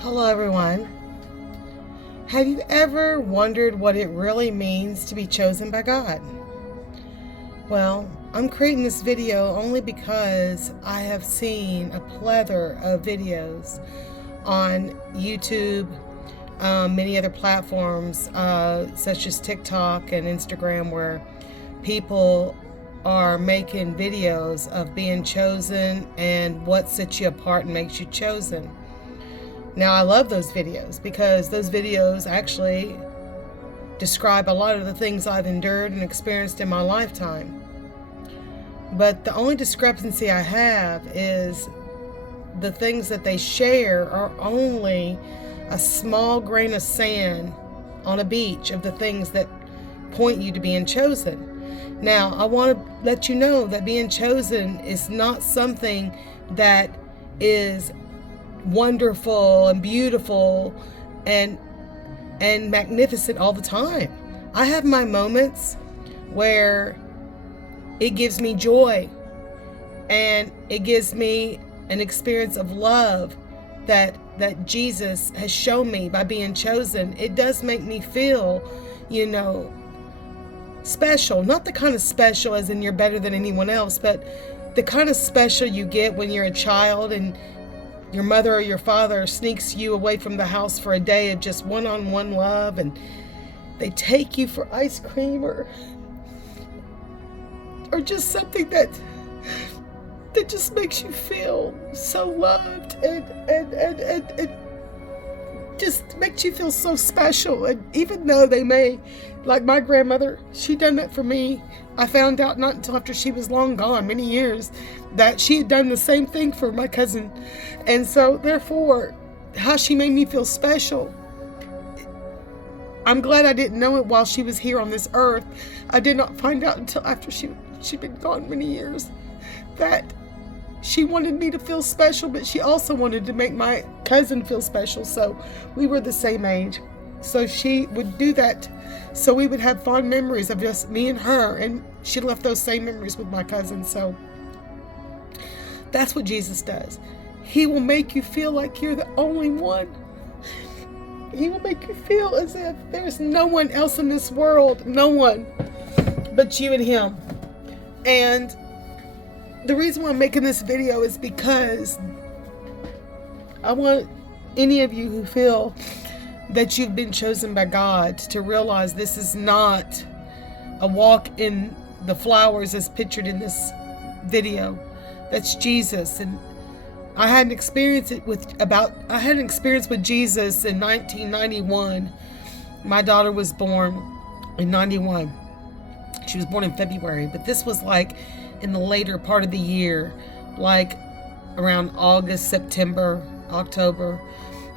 Hello, everyone. Have you ever wondered what it really means to be chosen by God? Well, I'm creating this video only because I have seen a plethora of videos on YouTube, many other platforms, such as TikTok and Instagram, where people are making videos of being chosen and what sets you apart and makes you chosen. Now, I love those videos because those videos actually describe a lot of the things I've endured and experienced in my lifetime. But the only discrepancy I have is the things that they share are only a small grain of sand on a beach of the things that point you to being chosen. Now, I want to let you know that being chosen is not something that is wonderful and beautiful and magnificent all the time. I have my moments where it gives me joy and it gives me an experience of love that Jesus has shown me by being chosen. It does make me feel, special. Not the kind of special as in you're better than anyone else, but the kind of special you get when you're a child and your mother or your father sneaks you away from the house for a day of just one-on-one love, and they take you for ice cream or just something that just makes you feel so loved and just makes you feel so special. And even though they may, like my grandmother, she done that for me. I found out not until after she was long gone, many years, that she had done the same thing for my cousin. And so therefore, how she made me feel special, I'm glad I didn't know it while she was here on this earth. I did not find out until after she'd been gone many years that she wanted me to feel special, but she also wanted to make my cousin feel special. So we were the same age. So she would do that so we would have fond memories of just me and her, and she left those same memories with my cousin. So that's what Jesus does. He will make you feel like you're the only one. He will make you feel as if there's no one else in this world, no one but you and him. And the reason why I'm making this video is because I want any of you who feel that you've been chosen by God to realize this is not a walk in the flowers as pictured in this video. That's Jesus. And I had an experience with Jesus in 1991. My daughter was born in 91. She was born in February, but this was like in the later part of the year, like around August, September, October.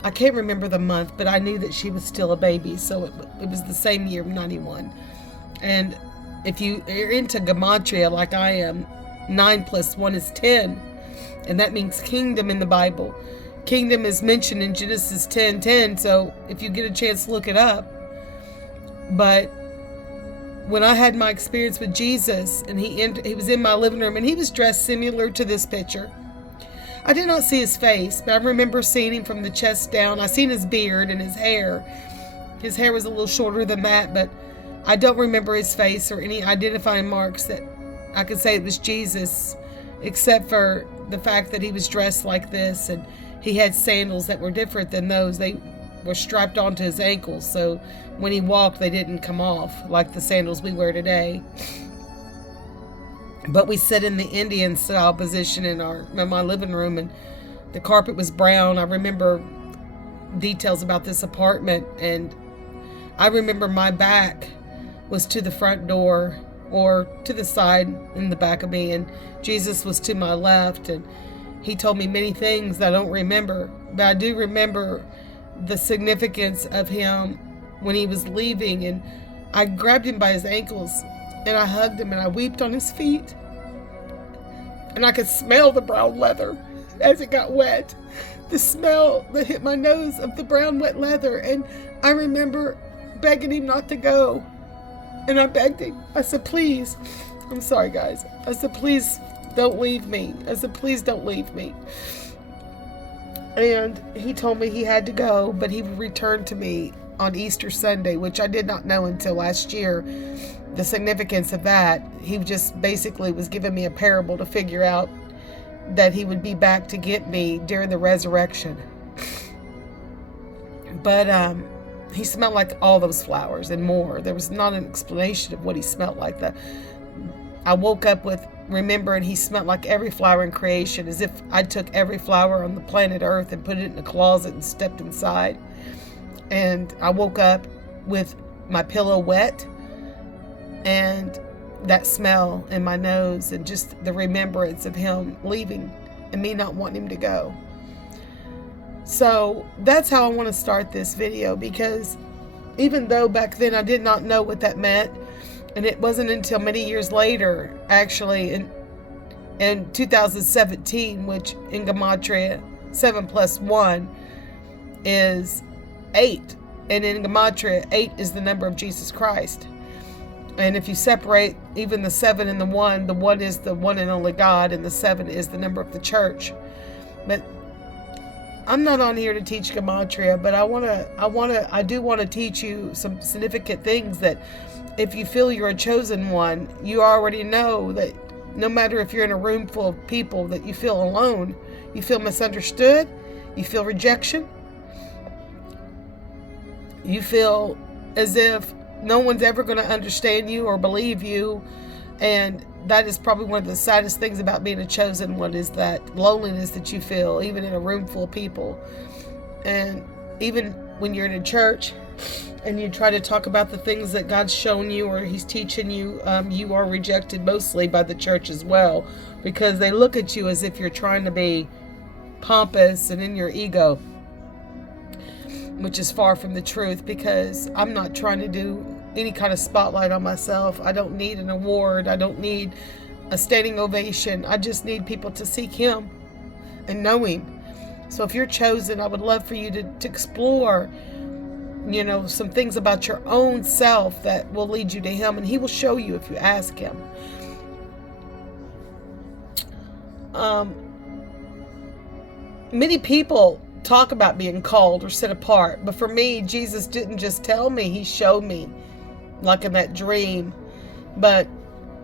I can't remember the month, but I knew that she was still a baby, so it was the same year, 91. And if you are into gematria like I am, 9 + 1 is 10, and that means kingdom in the Bible. Kingdom is mentioned in Genesis 10:10, so if you get a chance, look it up. But when I had my experience with Jesus, and he was in my living room, and he was dressed similar to this picture. I did not see his face, but I remember seeing him from the chest down. I seen his beard and his hair. His hair was a little shorter than that, but I don't remember his face or any identifying marks that I could say it was Jesus, except for the fact that he was dressed like this, and he had sandals that were different than those. They were strapped onto his ankles, so when he walked, they didn't come off like the sandals we wear today. But we sit in the Indian style position in my living room, and the carpet was brown. I remember details about this apartment, and I remember my back was to the front door or to the side in the back of me, and Jesus was to my left, and he told me many things that I don't remember, but I do remember the significance of him when he was leaving, and I grabbed him by his ankles and I hugged him and I wept on his feet, and I could smell the brown leather as it got wet, the smell that hit my nose of the brown wet leather. And I remember begging him not to go, and I begged him. I said, please, I'm sorry guys, I said, please don't leave me. I said, please don't leave me. And he told me he had to go, but he would return to me on Easter Sunday, which I did not know until last year, the significance of that. He just basically was giving me a parable to figure out that he would be back to get me during the resurrection. But he smelled like all those flowers and more. There was not an explanation of what he smelled like. I woke up with remembering he smelled like every flower in creation, as if I took every flower on the planet Earth and put it in a closet and stepped inside. And I woke up with my pillow wet and that smell in my nose, and just the remembrance of him leaving and me not wanting him to go. So that's how I want to start this video, because even though back then I did not know what that meant, and it wasn't until many years later, actually in 2017, which in Gematria 7 + 1 is 8, and in Gematria 8 is the number of Jesus Christ. And if you separate even the 7 and the 1 is the one and only God, and the 7 is the number of the church. But I'm not on here to teach Gematria, but I do want to teach you some significant things that if you feel you're a chosen one, you already know that no matter if you're in a room full of people, that you feel alone, you feel misunderstood, you feel rejection, you feel as if no one's ever going to understand you or believe you. And that is probably one of the saddest things about being a chosen one, is that loneliness that you feel, even in a room full of people. And even when you're in a church and you try to talk about the things that God's shown you or he's teaching you, you are rejected mostly by the church as well, because they look at you as if you're trying to be pompous and in your ego, which is far from the truth, because I'm not trying to do any kind of spotlight on myself. I don't need an award. I don't need a standing ovation. I just need people to seek him and know him. So if you're chosen, I would love for you to explore, some things about your own self that will lead you to him, and he will show you if you ask him. Many people talk about being called or set apart, but for me, Jesus didn't just tell me, he showed me, like in that dream. But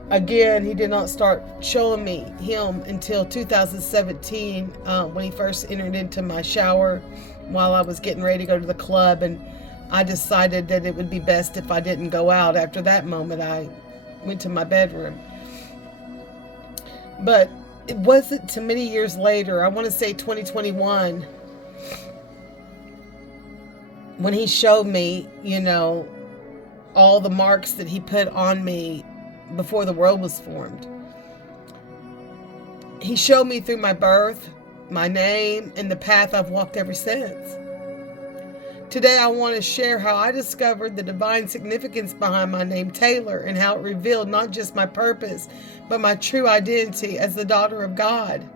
again, he did not start showing me him until 2017, when he first entered into my shower while I was getting ready to go to the club, and I decided that it would be best if I didn't go out. After that moment, I went to my bedroom. But it wasn't too many years later, I want to say 2021, when he showed me, all the marks that he put on me before the world was formed. He showed me through my birth, my name, and the path I've walked ever since. Today I want to share how I discovered the divine significance behind my name Taylor, and how it revealed not just my purpose, but my true identity as the daughter of God.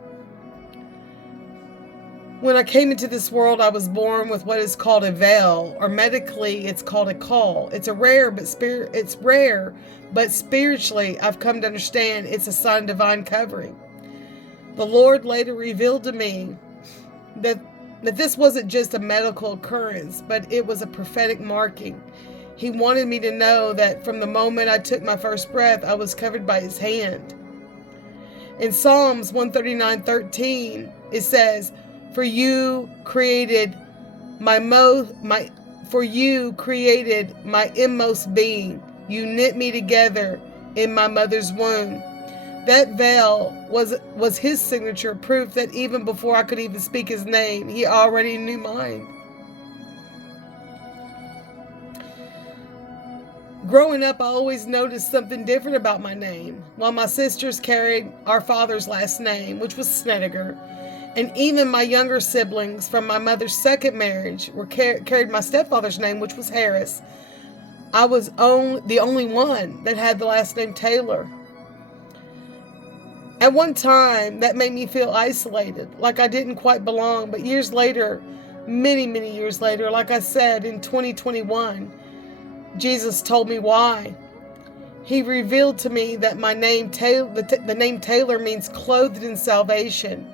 When I came into this world, I was born with what is called a veil, or medically it's called a call. It's rare, but spiritually I've come to understand it's a sign of divine covering. The Lord later revealed to me that this wasn't just a medical occurrence, but it was a prophetic marking. He wanted me to know that from the moment I took my first breath, I was covered by his hand. In Psalms 139:13, it says, For you created my inmost being. You knit me together in my mother's womb. That veil was his signature, proof that even before I could even speak his name, he already knew mine. Growing up, I always noticed something different about my name. While my sisters carried our father's last name, which was Snedeker, and even my younger siblings from my mother's second marriage carried my stepfather's name, which was Harris, I was the only one that had the last name Taylor. At one time, that made me feel isolated, like I didn't quite belong. But years later, many, many years later, like I said, in 2021, Jesus told me why. He revealed to me that my name, the name Taylor, means clothed in salvation.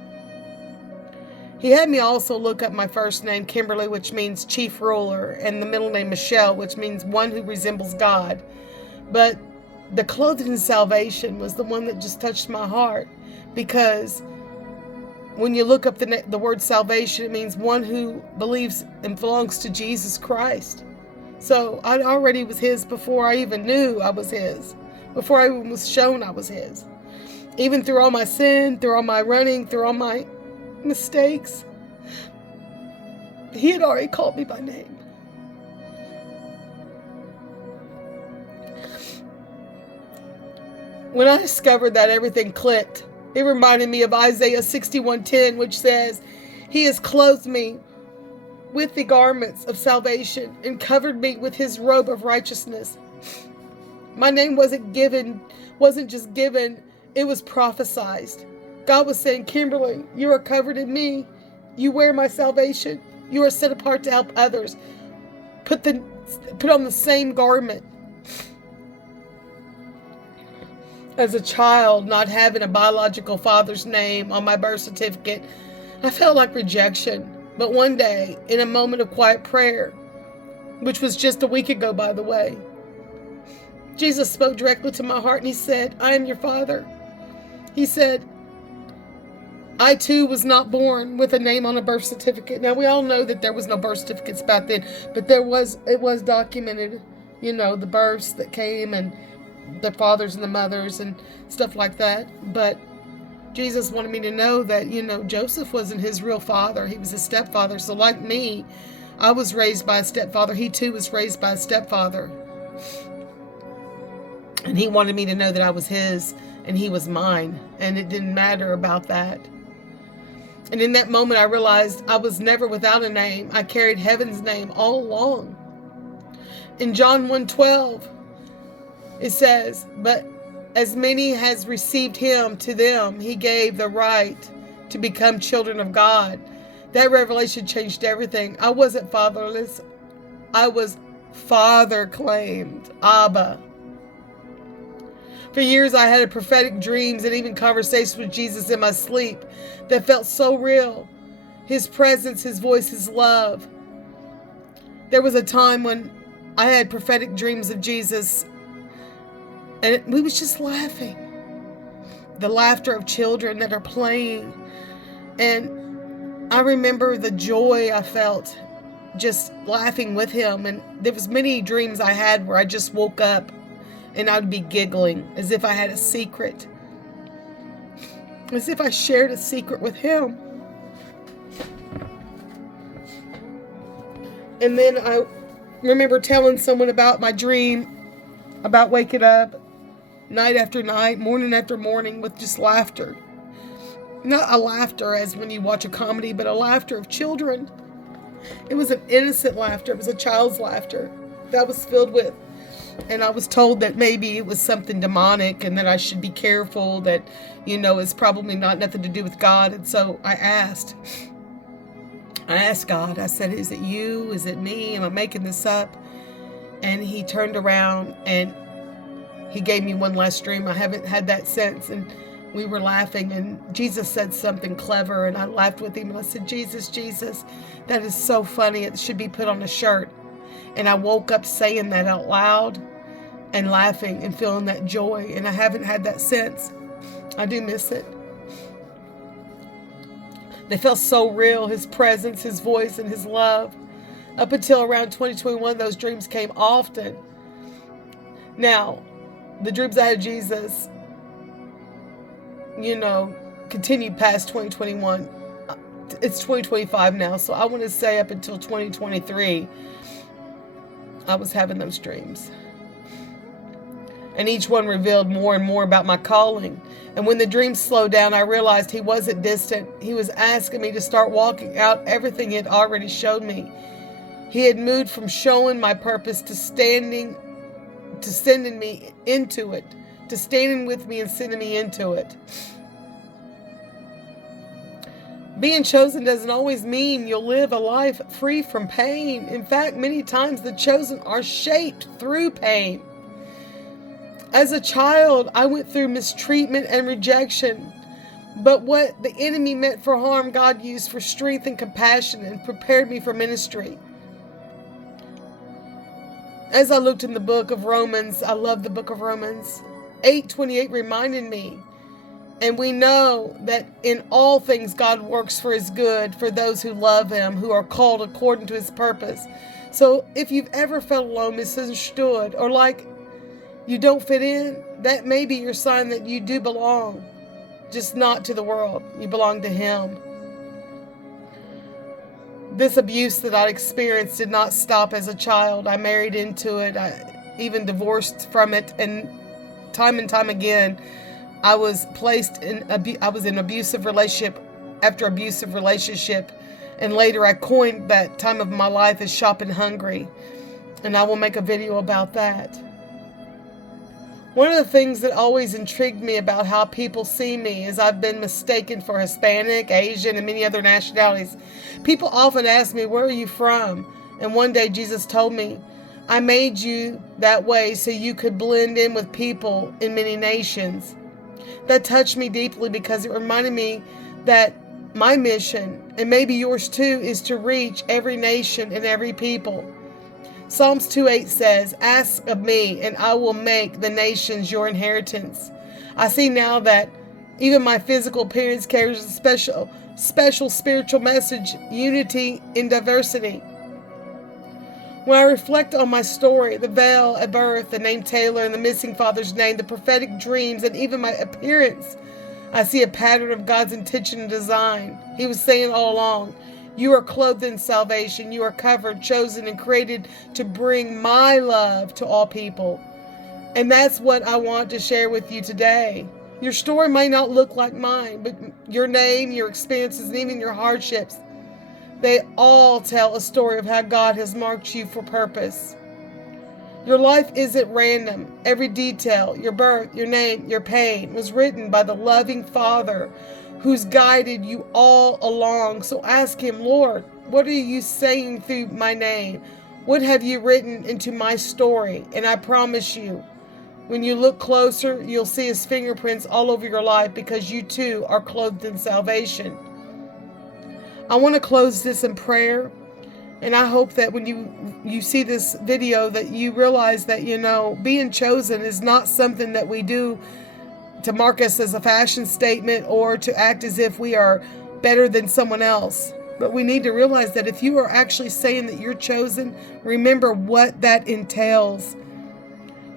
He had me also look up my first name, Kimberly, which means chief ruler, and the middle name, Michelle, which means one who resembles God. But the clothed in salvation was the one that just touched my heart, because when you look up the word salvation, it means one who believes and belongs to Jesus Christ. So I already was his before I even knew I was his, before I even was shown I was his. Even through all my sin, through all my running, through all my mistakes, he had already called me by name. When I discovered that, everything clicked. It reminded me of Isaiah 61:10, which says, "He has clothed me with the garments of salvation and covered me with his robe of righteousness." My name wasn't just given, it was prophesied. God was saying, "Kimberly, you are covered in me. You wear my salvation. You are set apart to help others. Put on the same garment." As a child, not having a biological father's name on my birth certificate, I felt like rejection. But one day, in a moment of quiet prayer, which was just a week ago, by the way, Jesus spoke directly to my heart and he said, "I am your father." He said, "I too was not born with a name on a birth certificate." Now, we all know that there was no birth certificates back then, but it was documented, the births that came and the fathers and the mothers and stuff like that. But Jesus wanted me to know that, Joseph wasn't his real father. He was his stepfather. So like me, I was raised by a stepfather. He too was raised by a stepfather. And he wanted me to know that I was his and he was mine. And it didn't matter about that. And in that moment, I realized I was never without a name. I carried heaven's name all along. In John 1:12, it says, "But as many has received him, to them he gave the right to become children of God." That revelation changed everything. I wasn't fatherless. I was father claimed. Abba. For years I had prophetic dreams and even conversations with Jesus in my sleep that felt so real. His presence, his voice, his love. There was a time when I had prophetic dreams of Jesus and we was just laughing. The laughter of children that are playing. And I remember the joy I felt just laughing with him. And there was many dreams I had where I just woke up and I'd be giggling as if I had a secret. As if I shared a secret with him. And then I remember telling someone about my dream, about waking up night after night, morning after morning with just laughter. Not a laughter as when you watch a comedy, but a laughter of children. It was an innocent laughter. It was a child's laughter that was filled with. And I was told that maybe it was something demonic and that I should be careful, that, it's probably nothing to do with God. And so I asked God, I said, "Is it you? Is it me? Am I making this up?" And he turned around and he gave me one last dream. I haven't had that since. And we were laughing and Jesus said something clever and I laughed with him. And I said, Jesus, that is so funny. It should be put on a shirt." And I woke up saying that out loud and laughing and feeling that joy. And I haven't had that since. I do miss it. They felt so real. His presence, his voice, and his love. Up until around 2021, those dreams came often. Now, the dreams I had of Jesus, continued past 2021. It's 2025 now, so I want to say up until 2023, I was having those dreams. And each one revealed more and more about my calling. And when the dreams slowed down, I realized he wasn't distant. He was asking me to start walking out everything he had already showed me. He had moved from showing my purpose to sending me into it, to standing with me and sending me into it. Being chosen doesn't always mean you'll live a life free from pain. In fact, many times the chosen are shaped through pain. As a child, I went through mistreatment and rejection. But what the enemy meant for harm, God used for strength and compassion and prepared me for ministry. As I looked in the book of Romans, I love the book of Romans, 8:28 reminded me, and we know that in all things God works for his good for those who love him, who are called according to his purpose. So if you've ever felt alone, misunderstood, or like you don't fit in, that may be your sign that you do belong, just not to the world. You belong to him. This abuse that I experienced did not stop as a child. I married into it. I even divorced from it, and time again, I was in abusive relationship after abusive relationship, and later I coined that time of my life as shopping hungry, and I will make a video about that. One of the things that always intrigued me about how people see me is I've been mistaken for Hispanic, Asian, and many other nationalities. People often ask me, where are you from? And one day Jesus told me, I made you that way so you could blend in with people in many nations. That touched me deeply because it reminded me that my mission, and maybe yours too, is to reach every nation and every people. Psalms 2:8 says, ask of me, and I will make the nations your inheritance. I see now that even my physical appearance carries a special spiritual message, unity in diversity. When I reflect on my story, the veil at birth, the name Taylor, and the missing father's name, the prophetic dreams, and even my appearance, I see a pattern of God's intention and design. He was saying all along, you are clothed in salvation. You are covered, chosen, and created to bring my love to all people. And that's what I want to share with you today. Your story may not look like mine, but your name, your experiences, and even your hardships, they all tell a story of how God has marked you for purpose. Your life isn't random. Every detail, your birth, your name, your pain, was written by the loving Father who's guided you all along. So ask him, Lord, what are you saying through my name? What have you written into my story? And I promise you, when you look closer, you'll see his fingerprints all over your life because you too are clothed in salvation. I want to close this in prayer. And I hope that when you see this video that you realize that, being chosen is not something that we do to mark us as a fashion statement or to act as if we are better than someone else. But we need to realize that if you are actually saying that you're chosen, remember what that entails.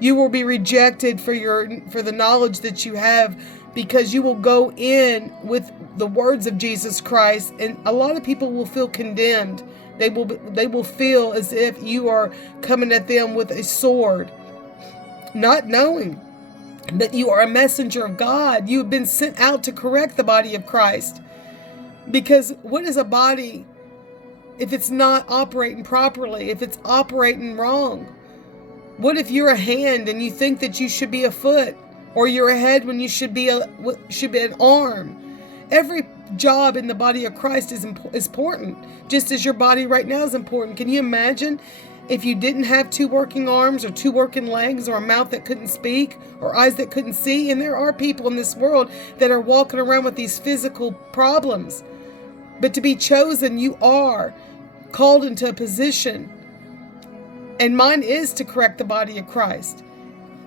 You will be rejected for the knowledge that you have, because you will go in with the words of Jesus Christ, and a lot of people will feel condemned. They will feel as if you are coming at them with a sword, not knowing that you are a messenger of God. You have been sent out to correct the body of Christ. Because what is a body if it's not operating properly, if it's operating wrong? What if you're a hand and you think that you should be a foot, or you're a head when you should be an arm? Every job in the body of Christ is important, just as your body right now is important. Can you imagine if you didn't have 2 working arms, or 2 working legs, or a mouth that couldn't speak, or eyes that couldn't see? And there are people in this world that are walking around with these physical problems. But to be chosen, you are called into a position, and mine is to correct the body of Christ.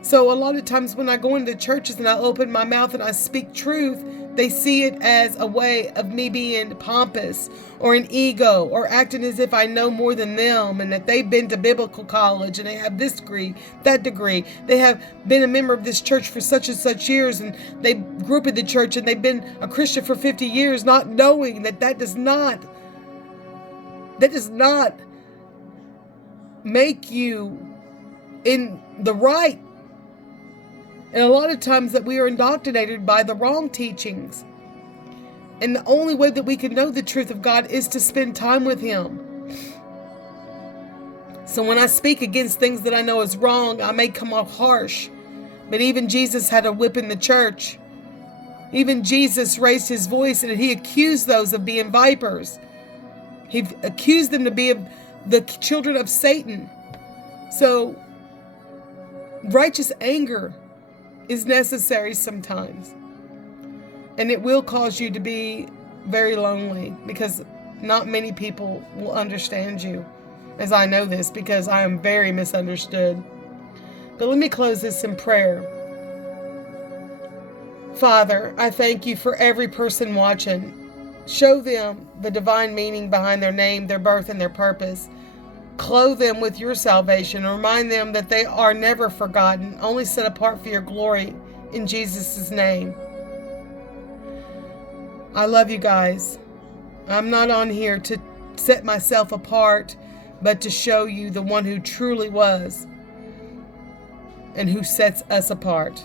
So a lot of times when I go into churches and I open my mouth and I speak truth, they see it as a way of me being pompous, or an ego, or acting as if I know more than them, and that they've been to biblical college and they have this degree, that degree. They have been a member of this church for such and such years, and they grew up in the church and they've been a Christian for 50 years, not knowing that that does not make you in the right. And a lot of times that we are indoctrinated by the wrong teachings. And the only way that we can know the truth of God is to spend time with him. So when I speak against things that I know is wrong, I may come off harsh. But even Jesus had a whip in the church. Even Jesus raised his voice and he accused those of being vipers. He accused them to be the children of Satan. So righteous anger is necessary sometimes. And it will cause you to be very lonely because not many people will understand you, as I know this because I am very misunderstood. But let me close this in prayer. Father, I thank you for every person watching. Show them the divine meaning behind their name, their birth, and their purpose. Clothe them with your salvation. Remind them that they are never forgotten, only set apart for your glory. In Jesus' name. I love you guys. I'm not on here to set myself apart, but to show you the one who truly was and who sets us apart.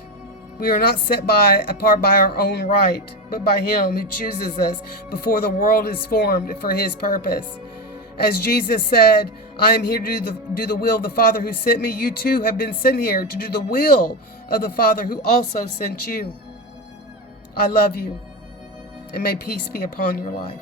We are not set apart by our own right, but by Him who chooses us before the world is formed for His purpose. As Jesus said, I am here to do the will of the Father who sent me. You too have been sent here to do the will of the Father who also sent you. I love you, and may peace be upon your life.